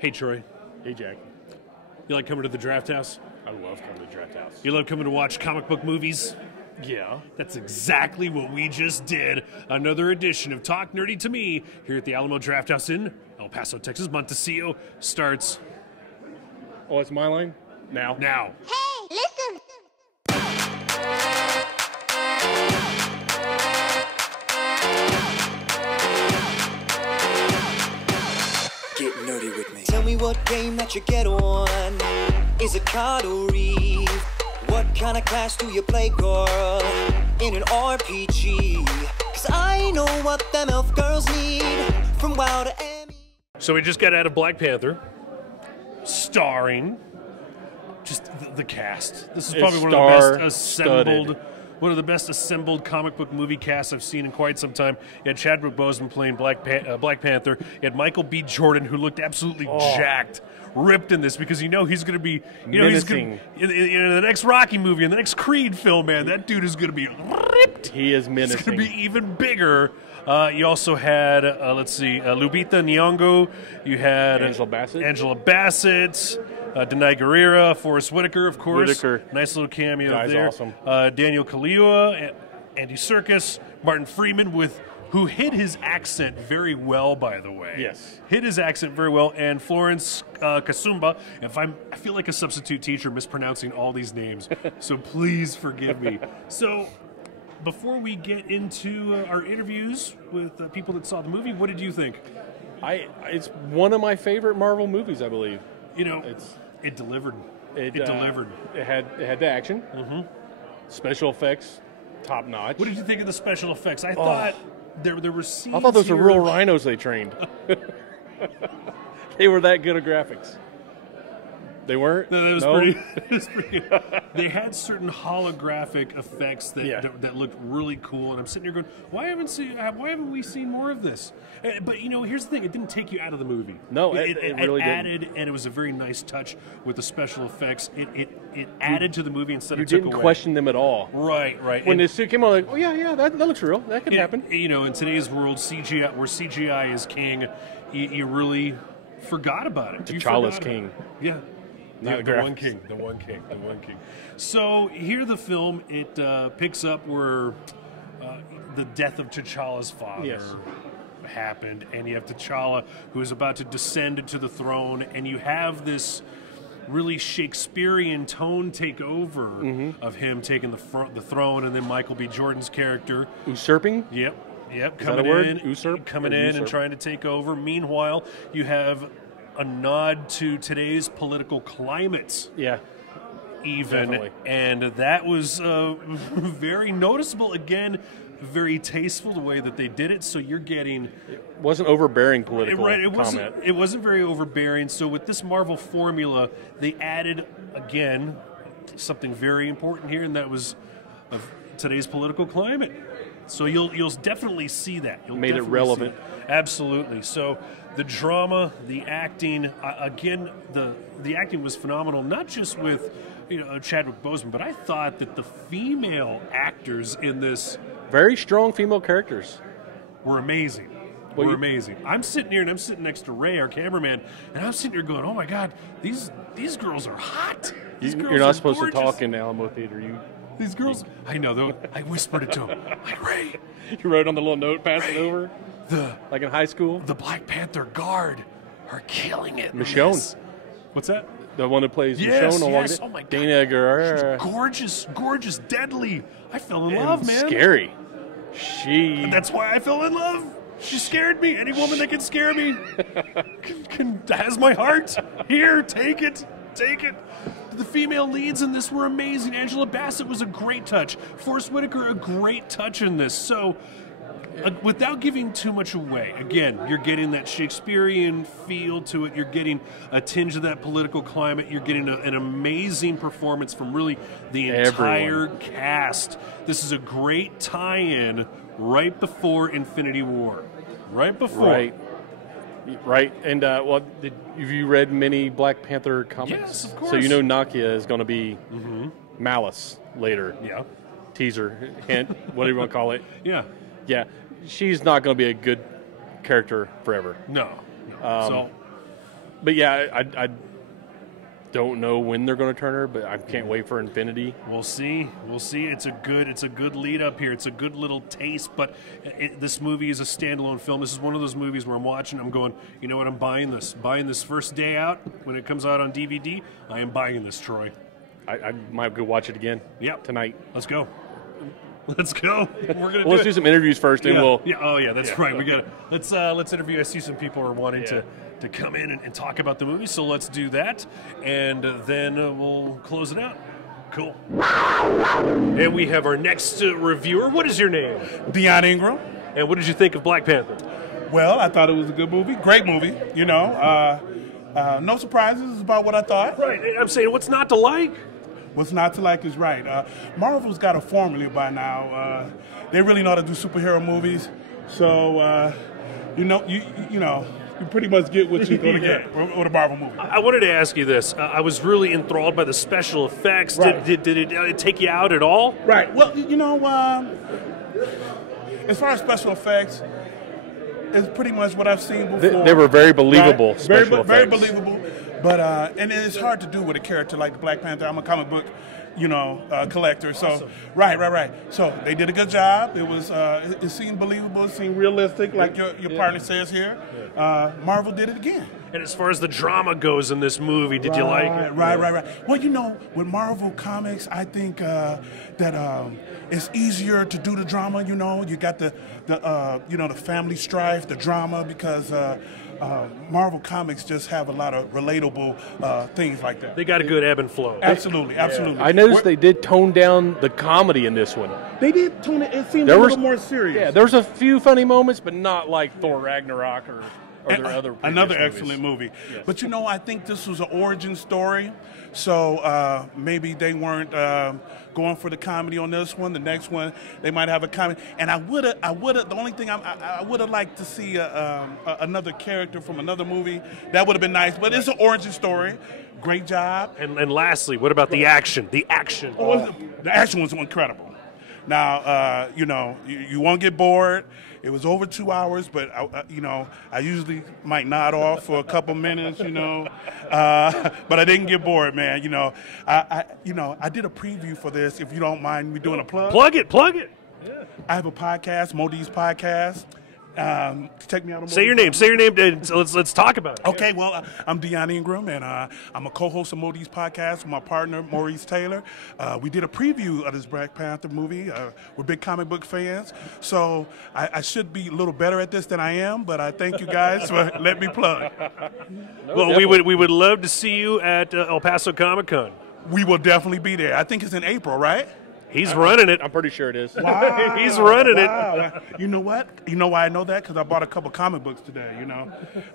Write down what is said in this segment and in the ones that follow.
Hey, Troy. Hey, Jack. You like coming to the Draft House? I love coming to the Draft House. You love coming to watch comic book movies? Yeah. That's exactly what we just did. Another edition of Talk Nerdy to Me here at the Alamo Draft House in El Paso, Texas. Montecillo starts Oh, it's my line? Now? now. Hey, listen! Get nerdy with me. Tell me what game that you get on. Is it card or read? What kind of class do you play, girl? In an RPG? Cause I know what them elf girls need. From WoW to Emmy. So we just got out of Black Panther, starring just the cast. This is probably one of the best assembled comic book movie casts I've seen in quite some time. You had Chadwick Boseman playing Black Panther. You had Michael B. Jordan, who looked absolutely jacked, ripped in this, because he's going to be, he's going in the next Rocky movie, in the next Creed film, man, that dude is going to be ripped. He is menacing. He's going to be even bigger. You also had, Lupita Nyong'o. You had Angela Bassett. Denai Guerrera, Forrest Whitaker, of course. Nice little cameo Guy's there. Awesome. Daniel Kaluuya, Andy Serkis, Martin Freeman, who hid his accent very well, by the way. Yes. Hid his accent very well. And Florence Kasumba. I feel like a substitute teacher mispronouncing all these names, so please forgive me. So, before we get into our interviews with people that saw the movie, what did you think? It's one of my favorite Marvel movies, I believe. It delivered. It delivered. It had the action. Mm-hmm. Special effects, top notch. What did you think of the special effects? I thought there were scenes. I thought those were real rhinos they trained. They were that good at graphics. They weren't. No, that was pretty. They had certain holographic effects that looked really cool, and I'm sitting here going, "Why haven't we seen more of this?" But here's the thing: it didn't take you out of the movie. No, it really added, and it was a very nice touch with the special effects. It added to the movie instead of you took didn't away. question them at all. Right. When the suit came out, like, oh yeah, that looks real. That could happen. In today's world, CGI, where CGI is king, you really forgot about it. T'Challa's king. Yeah. Not the one king. So here the film, it picks up where the death of T'Challa's father happened, and you have T'Challa who is about to descend into the throne, and you have this really Shakespearean tone take over of him taking the throne, and then Michael B. Jordan's character usurping. Yep, coming in, usurp, coming in and trying to take over. Meanwhile, you have a nod to today's political climate. Yeah. Definitely. And that was very noticeable. Again, very tasteful the way that they did it. So you're getting... It wasn't overbearing political comment. It wasn't very overbearing. So with this Marvel formula, they added, again, something very important here, and that was of today's political climate. So you'll definitely see that. Made it relevant. Absolutely. So the drama, the acting, again, the acting was phenomenal. Not just with Chadwick Boseman, but I thought that the female actors in this, very strong female characters, were amazing. Amazing. I'm sitting here and I'm sitting next to Ray, our cameraman, and I'm sitting here going, "Oh my God, these girls are hot." You're not supposed to talk in Alamo Theater. These girls, I know, though. I whispered it to him. Like, Ray. You wrote on the little note, pass it over? Like in high school? The Black Panther guard are killing it. Michonne. What's that? The one that plays Michonne. Yes. Oh, my God. Dana Guerrera. She's gorgeous, deadly. I fell in love, man. Scary. And that's why I fell in love. She scared me. Any woman that can scare me has my heart. Here, take it. The female leads in this were amazing. Angela Bassett was a great touch. Forrest Whitaker, a great touch in this. So, without giving too much away, again, you're getting that Shakespearean feel to it. You're getting a tinge of that political climate. You're getting an amazing performance from really the entire cast. This is a great tie-in right before Infinity War. Right before. Right, and have you read many Black Panther comics? Yes, of course. So Nakia is going to be Malice later. Yeah. Teaser, hint, whatever you want to call it. Yeah. She's not going to be a good character forever. No. But yeah, I don't know when they're going to turn her, but I can't wait for Infinity. We'll see. We'll see. It's a good lead up here. It's a good little taste. But this movie is a standalone film. This is one of those movies where I'm watching. I'm going, you know what? I'm buying this. Buying this first day out when it comes out on DVD. I am buying this, Troy. I might go watch it again. Yep. Tonight. Let's go. Let's go. We're gonna. Let's do some interviews first, and we'll. Yeah. Oh yeah, that's right. We got. Let's interview. I see some people are wanting to come in and talk about the movie, so let's do that, and then we'll close it out. Cool. And we have our next reviewer. What is your name? Dion Ingram. And what did you think of Black Panther? Well, I thought it was a good movie. Great movie, you know. No surprises about what I thought. Right. I'm saying, what's not to like? What's not to like is right. Marvel's got a formula by now. They really know how to do superhero movies. So, you pretty much get what you're going to get with a Marvel movie. I wanted to ask you this. I was really enthralled by the special effects. Right. Did it take you out at all? Right. Well, as far as special effects, it's pretty much what I've seen before. They were very believable. Right? Special very effects. believable. But and it's hard to do with a character like the Black Panther. I'm a comic book, collector. So Awesome. right. So they did a good job. It was it seemed believable. It seemed realistic, like your partner says here. Marvel did it again. And as far as the drama goes in this movie, did you like it? Right. Well, with Marvel Comics, I think that it's easier to do the drama. You got the family strife, the drama, because Marvel Comics just have a lot of relatable things like that. They got a good ebb and flow. Absolutely. I noticed they did tone down the comedy in this one. They did tone it. It seemed a little more serious. Yeah, there was a few funny moments, but not like Thor Ragnarok or their other another previous excellent movies. movie. Yes. But I think this was an origin story, so maybe they weren't going for the comedy on this one. The next one they might have a comedy. And I would have. The only thing I would have liked to see another character from another movie. That would have been nice. But it's an origin story. Great job. And lastly, what about the action? The action. The action was incredible. Now, you won't get bored. It was over 2 hours, but I usually might nod off for a couple minutes, but I didn't get bored, man. I did a preview for this. If you don't mind me doing a plug, Plug it. Yeah. I have a podcast, Modi's podcast. Check me out on Say your name. And let's talk about it. Okay, well, I'm Dion Ingram, and I'm a co-host of Modi's podcast with my partner, Maurice Taylor. We did a preview of this Black Panther movie. We're big comic book fans, so I should be a little better at this than I am, but I thank you guys for letting me plug. Well, we would love to see you at El Paso Comic Con. We will definitely be there. I think it's in April, right? He's running it. I'm pretty sure it is. Wow, He's running it. You know what? You know why I know that? Because I bought a couple comic books today.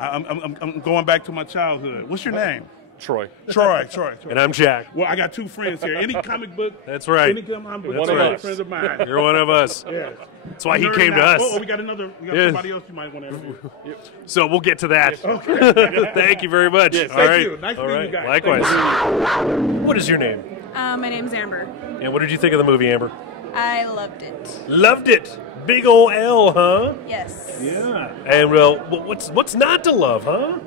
I'm going back to my childhood. What's your name? Troy. Troy. And I'm Jack. Well, I got two friends here. Any comic book? That's right. Any comic book? One of us. Friends of mine. You're one of us. Yes. That's why he came to us. Oh, we got another. We got somebody else you might want to interview. So we'll get to that. Okay. Thank you very much. Yes, All thank right. you. Nice All meeting right. you guys. Likewise. What is your name? My name's Amber. And what did you think of the movie, Amber? I loved it. Loved it. Big ol' L, huh? Yes. Yeah. And well, what's not to love, huh?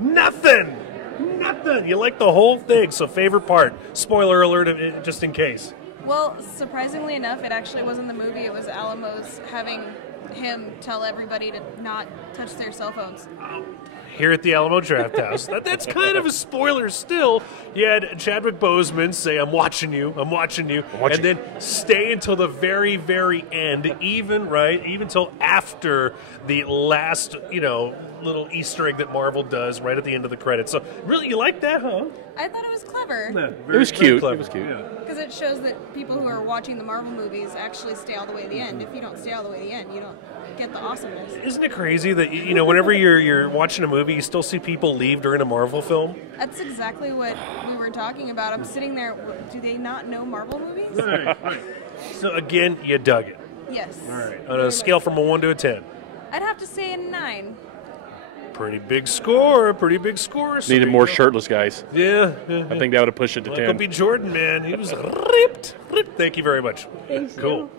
Nothing. You like the whole thing. So favorite part. Spoiler alert, just in case. Well, surprisingly enough, it actually wasn't the movie. It was Alamo's having him tell everybody to not touch their cell phones. Here at the Alamo Draft House. That's kind of a spoiler still. You had Chadwick Boseman say, I'm watching you, and then stay until the very, very end, even till after the last, little Easter egg that Marvel does right at the end of the credits. So, really, you like that, huh? I thought it was clever. It was cute. Clever. It was cute. Because it shows that people who are watching the Marvel movies actually stay all the way to the end. If you don't stay all the way to the end, you don't get the awesomeness. Isn't it crazy that, whenever you're watching a movie, you still see people leave during a Marvel film? That's exactly what we were talking about. I'm sitting there, do they not know Marvel movies? Right. So, again, you dug it. Yes. All right. On a scale from a 1 to a 10. I'd have to say a 9. Pretty big score. So Needed more shirtless guys. Yeah. I think that would have pushed it to Michael 10. B. Jordan, man, he was ripped. Thank you very much. Cool.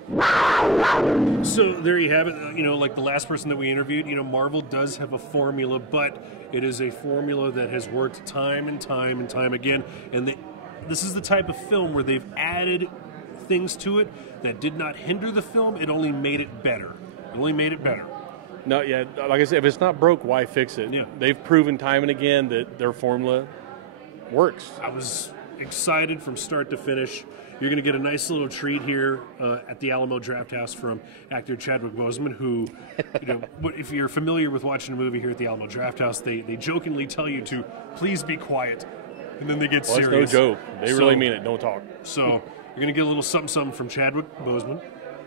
So there you have it. Like the last person that we interviewed, Marvel does have a formula, but it is a formula that has worked time and time and time again. And this is the type of film where they've added things to it that did not hinder the film. It only made it better. No, yeah, like I said, if it's not broke, why fix it? Yeah. They've proven time and again that their formula works. I was excited from start to finish. You're going to get a nice little treat here at the Alamo Drafthouse from actor Chadwick Boseman, who, if you're familiar with watching a movie here at the Alamo Drafthouse, they jokingly tell you to please be quiet, and then they get serious. It's no joke. They really mean it. Don't talk. So you're going to get a little something from Chadwick Boseman.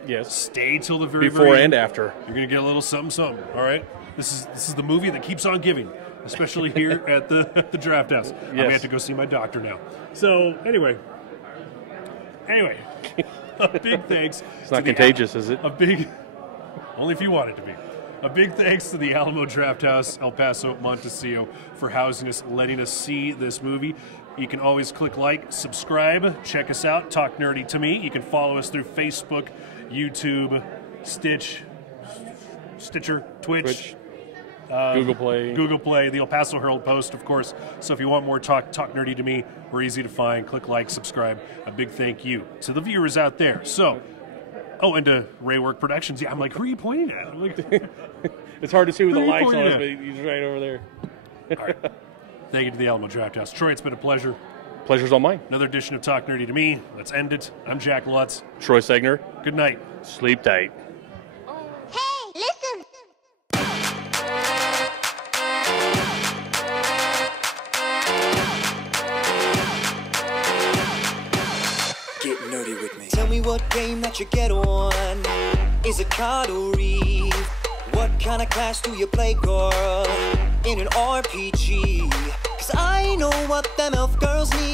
Yes. Stay till the very before end. and after. You're going to get a little something. All right. This is the movie that keeps on giving, especially here at the Draft House. Yes. I'm going to have to go see my doctor now. So anyway, a big thanks. It's not contagious, is it? Only if you want it to be. A big thanks to the Alamo Drafthouse, El Paso, Montecillo, for housing us, letting us see this movie. You can always click like, subscribe, check us out, Talk Nerdy to Me. You can follow us through Facebook, YouTube, Stitcher, Twitch. Google Play, the El Paso Herald Post, of course. So if you want more Talk Nerdy to Me, we're easy to find. Click like, subscribe. A big thank you to the viewers out there. So, and to Raywork Productions. Yeah, I'm like, who are you pointing at? I'm like, it's hard to see with the Who are you lights on pointing us, at? but he's right over there. All right. Thank you to the Alamo Drafthouse. Troy, it's been a pleasure. Pleasure's all mine. Another edition of Talk Nerdy to Me. Let's end it. I'm Jack Lutz. Troy Segner. Good night. Sleep tight. Hey, listen! Get nerdy with me. Tell me what game that you get on. Is it card or read? What kind of class do you play, girl? In an RPG? 'Cause I know what them elf girls need.